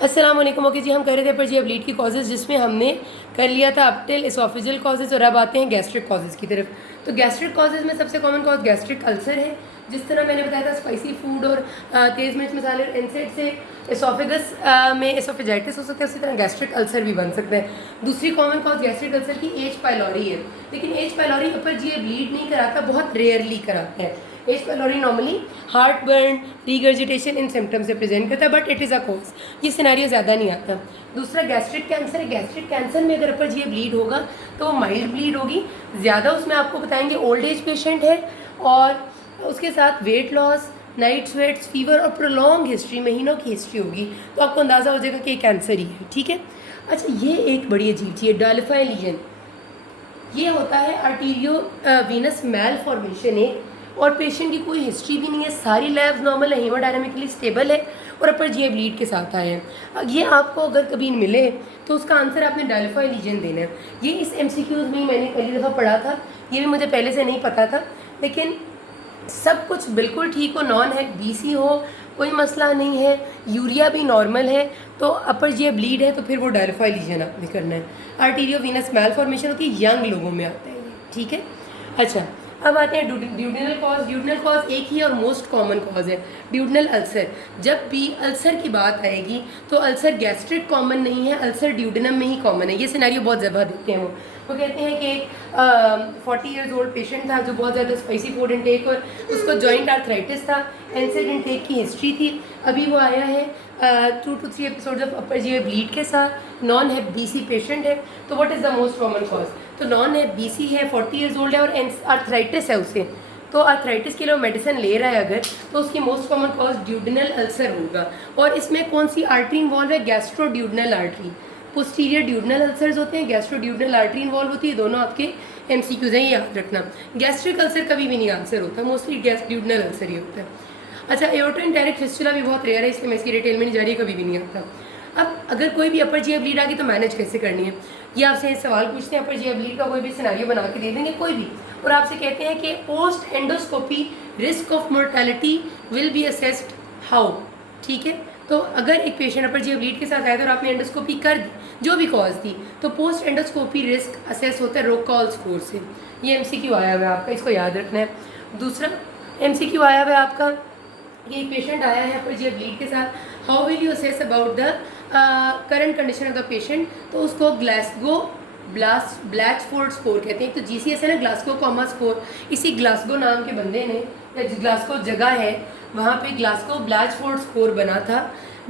अस्सलाम वालेकुम। ओके जी, हम कर रहे थे पर जी ब्लीड की कॉजेज़, जिसमें हमने कर लिया था अपटिल एसोफेजियल कॉजेज़ और अब आते हैं गैस्ट्रिक कॉजेज़ की तरफ। तो गैस्ट्रिक कॉजेज़ में सबसे कॉमन कॉज गैस्ट्रिक अल्सर है। जिस तरह मैंने बताया था स्पाइसी फूड और तेज़ मिर्च मसाले और एनसेड से एसोफेगस में एसोफेजाइटिस हो सकता है, उसी तरह गैस्ट्रिक अल्सर भी बन सकता है। दूसरी कॉमन कॉज गैस्ट्रिक अल्सर की एच पाइलोरी है, लेकिन H pylori upper G bleed नहीं कराता, बहुत रेयरली कराता है। H pylori normally heartburn regurgitation इन सिम्टम्स से प्रेजेंट करता है, but it is a cause, ये सिनेरियो ज़्यादा नहीं आता। दूसरा गैस्ट्रिक कैंसर है। गैस्ट्रिक कैंसर में अगर अपर जी ब्लीड होगा तो वो माइल्ड ब्लीड होगी, ज़्यादा उसमें आपको बताएंगे ओल्ड एज पेशेंट है, और उसके साथ weight loss, night sweats, fever और प्रोलॉन्ग हिस्ट्री, महीनों की हिस्ट्री होगी, तो आपको अंदाज़ा हो जाएगा कि ये कैंसर ही है। ठीक है। अच्छा, ये एक बड़ी अजीब चीज़ है, डायलिफाई लीजन। ये होता है आर्टीरियो वीनस मैल फॉर्मेशन है, और पेशेंट की कोई हिस्ट्री भी नहीं है, सारी लैब्स नॉर्मल है, हीमोडायनामिकली स्टेबल है और अपर जी ब्लीड के साथ आए हैं। ये आपको अगर कभी मिले तो उसका आंसर आपने डायलिफाई लीजन देना है। ये इस एमसीक्यूज़ में ही मैंने पहली दफ़ा पढ़ा था, ये भी मुझे पहले से नहीं पता था, लेकिन सब कुछ बिल्कुल ठीक हो, नॉन है, बीसी हो, कोई मसला नहीं है, यूरिया भी नॉर्मल है, तो अपर जी ब्लीड है तो फिर वो डायलिफाई लीजन आपने करना है। आर्टीरियो वीनस मैल फॉर्मेशन होती है, यंग लोगों में आता है ये। ठीक है। अच्छा, अब आते हैं ड्यूडिनल कॉज। ड्यूडिनल कॉज एक ही और मोस्ट कॉमन कॉज है, ड्यूडिनल अल्सर। जब भी अल्सर की बात आएगी तो अल्सर गैस्ट्रिक कॉमन नहीं है, अल्सर ड्यूडिनम में ही कॉमन है। ये सिनेरियो बहुत ज़्यादा देते हैं वो कहते हैं कि एक 40 ईयर्स ओल्ड पेशेंट था जो बहुत ज़्यादा स्पाइसी फूड इनटेक और उसको जॉइंट आर्थराइटिस था, एनसेड इनटेक की हिस्ट्री थी, अभी वो आया है 2 to 3 episodes of upper G bleed के साथ, नॉन है बीसी पेशेंट है। तो what is the most common cause? तो नॉन है बीसी है, 40 ईयर्स ओल्ड है और आर्थराइटिस है उसे, तो आर्थराइटिस के लिए वो मेडिसिन ले रहा है अगर, तो उसकी most common cause duodenal ulcer होगा। और इसमें कौन सी आर्टरी इन्वॉल्व है? Gastroduodenal artery. Posterior duodenal ulcers होते हैं, गैस्ट्रोड्यूडिनल आर्टरी इन्वॉल्व होती है, दोनों आपके एमसीक्यूज हैं, ये याद रखना। गैस्ट्रिक अल्सर कभी भी नहीं आंसर होता, मोस्टली गैस्ट्रोड्यूडिनल अल्सर ही होता है। अच्छा, एओर्टोइंटेरिक फिस्टुला भी बहुत रेयर है, इसलिए मैं इसकी डिटेल में नहीं जा रही, कभी भी नहीं आता। अब अगर कोई भी अपर जी ब्लीड आ गई तो मैनेज कैसे करनी है, ये आपसे सवाल पूछते हैं। अपर जी ब्लीड का कोई भी सिनेरियो बना के दे देंगे कोई भी, और आपसे कहते हैं कि post endoscopy risk of mortality will be assessed how. ठीक है। तो अगर एक पेशेंट अपर जी ब्लीड के साथ आया था और आपने एंडोस्कोपी कर दी, जो भी कॉज थी, तो पोस्ट एंडोस्कोपी रिस्क असेस होता है रोकॉल स्कोर से। ये एमसीक्यू आया हुआ है आपका, इसको याद रखना है। दूसरा एमसीक्यू आया हुआ है आपका, ये पेशेंट आया है अपर जी ब्लीड के साथ, how will you assess about the current condition of the patient? तो उसको ग्लासगो ब्लैचफोर्ड स्कोर कहते हैं। तो जीसीएस है ना, ग्लासगो कॉमा स्कोर, इसी ग्लासगो नाम के बंदे ने, या ग्लासगो जगह है वहाँ पे ग्लासगो ब्लैचफोर्ड स्कोर बना था,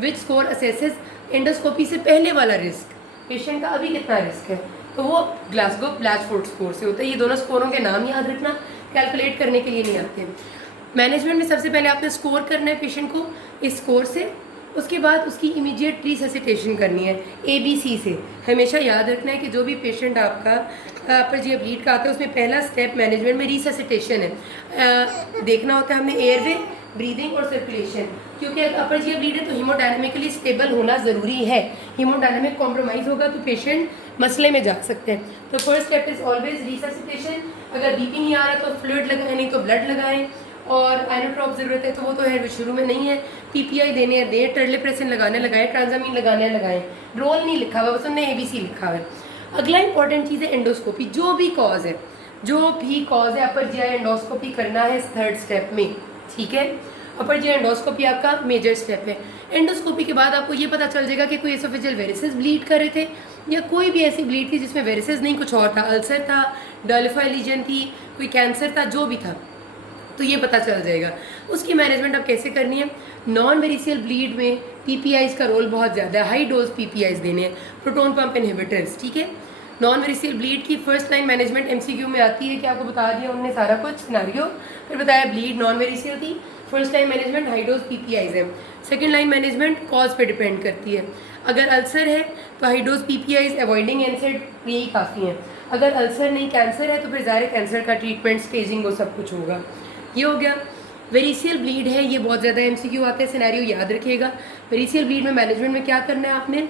विच स्कोर असेसेस एंडोस्कोपी से पहले वाला रिस्क, पेशेंट का अभी कितना रिस्क है, तो वो ग्लासगो ब्लैचफोर्ड स्कोर से होता है। ये दोनों स्कोरों के नाम याद रखना, कैलकुलेट करने के लिए नहीं आते हैं। मैनेजमेंट में सबसे पहले आपने स्कोर करना है पेशेंट को इस स्कोर से, उसके बाद उसकी इमीडिएट रिससिटेशन करनी है ABC से। हमेशा याद रखना है कि जो भी पेशेंट आपका अपर जी ब्लीड का आता है उसमें पहला स्टेप मैनेजमेंट में रिससिटेशन है। देखना होता है हमने एयरवे, ब्रीदिंग और सर्कुलेशन, क्योंकि अगर अपर जी ब्लीड है तो हीमोडायनेमिकली स्टेबल होना ज़रूरी है। हीमोडायनेमिक कॉम्प्रोमाइज़ होगा तो पेशेंट मसले में जा सकते हैं। तो first step is always resuscitation. अगर बीपी नहीं आ रहा तो फ्लूइड लगाएं, नहीं तो ब्लड लगाएं, और आइनोट्रॉप ज़रूरत है तो वो तो है शुरू में नहीं है, पीपीआई देने हैं दें, टर्लेप्रेसिन लगाने लगाएं, ट्रांजामीन लगाने लगाएं। रोल नहीं लिखा हुआ, बस उन्हें ABC लिखा हुआ है। अगला इंपॉर्टेंट चीज़ है एंडोस्कोपी। जो भी कॉज है, जो भी कॉज है अपर जी एंडोस्कोपी करना है थर्ड स्टेप में। ठीक है। अपर जी एंडोस्कोपी आपका मेजर स्टेप है। एंडोस्कोपी के बाद आपको ये पता चल जाएगा कि कोई एसोफेजियल वेरिसेस ब्लीड कर रहे थे, या कोई भी ऐसी ब्लीड थी जिसमें वेरिसेस नहीं, कुछ और था, अल्सर था, डायलिफाई लीजन थी, कोई कैंसर था, जो भी था, तो ये पता चल जाएगा। उसकी मैनेजमेंट अब कैसे करनी है? नॉन वेरिशियल ब्लीड में पीपीआईज का रोल बहुत ज़्यादा है, हाई डोज पीपीआईज देने हैं, प्रोटोन पंप इनहिबिटर्स। ठीक है। नॉन वेरिशियल ब्लीड की फर्स्ट लाइन मैनेजमेंट एमसीक्यू में आती है कि आपको बता दिया उन्होंने सारा कुछ सिनेरियो, फिर बताया ब्लीड नॉन वेरिशियल थी, first line management high dose PPIs है, सेकेंड लाइन मैनेजमेंट कॉज पे डिपेंड करती है। अगर अल्सर है तो हाई डोज पीपीआईज अवॉइडिंग एनसेड, यही काफ़ी है। अगर अल्सर नहीं कैंसर है तो फिर ज़ाहिर कैंसर का ट्रीटमेंट, स्टेजिंग, वो सब कुछ होगा। ये हो गया। वेरिशियल ब्लीड है, ये बहुत ज़्यादा एमसीक्यू आते हैं, सिनेरियो याद रखिएगा। वेरिशियल ब्लीड में मैनेजमेंट में क्या करना है आपने,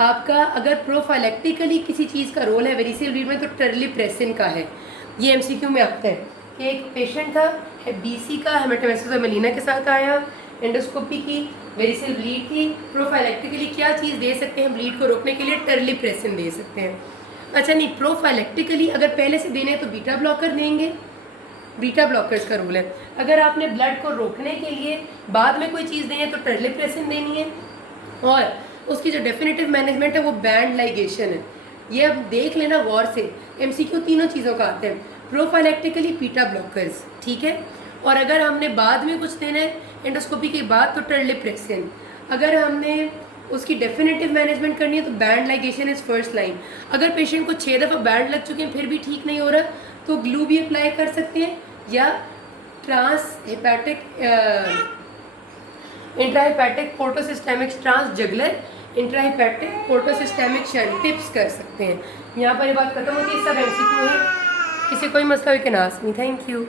आपका अगर प्रोफाइलेक्टिकली किसी चीज़ का रोल है वेरिशियल ब्लीड में तो टर्लिप्रेसिन का है। ये एमसीक्यू में आता है कि एक पेशेंट था बीसी का, हेमेटोमेसिस मेलिना के साथ आया, एंडोस्कोपी की, वेरिसेल ब्लीड थी, प्रोफाइलेक्टिकली क्या चीज़ दे सकते हैं ब्लीड को रोकने के लिए? टर्लिप्रेसिन दे सकते हैं। अच्छा नहीं, प्रोफाइलेक्टिकली अगर पहले से देने हैं तो बीटा ब्लॉकर देंगे, बीटा ब्लॉकर्स का रूल है। अगर आपने ब्लड को रोकने के लिए बाद में कोई चीज़ देनी है तो टर्लिप्रेसिन देनी है। और उसकी जो डेफिनेटिव मैनेजमेंट है वो बैंड लाइगेशन है। ये अब देख लेना गौर से, एमसीक्यू तीनों चीज़ों का आते हैं। प्रोफाइलेक्टिकली बीटा ब्लॉकर्स, ठीक है। और अगर हमने बाद में कुछ देना है एंडोस्कोपी के बाद तो टर्लिप्रेसिन। अगर हमने उसकी डेफिनेटिव मैनेजमेंट करनी है तो band ligation is first line. अगर पेशेंट को 6 दफ़ा बैंड लग चुके हैं फिर भी ठीक नहीं हो रहा तो ग्लू भी अप्लाई कर सकते हैं, या trans hepatic intrahepatic portosystemic trans jugular intrahepatic portosystemic shunt TIPS कर सकते हैं। यहाँ पर ये बात खत्म होती है। सब एमसीक्यू है, किसी कोई मसला हो can ask me. Thank you.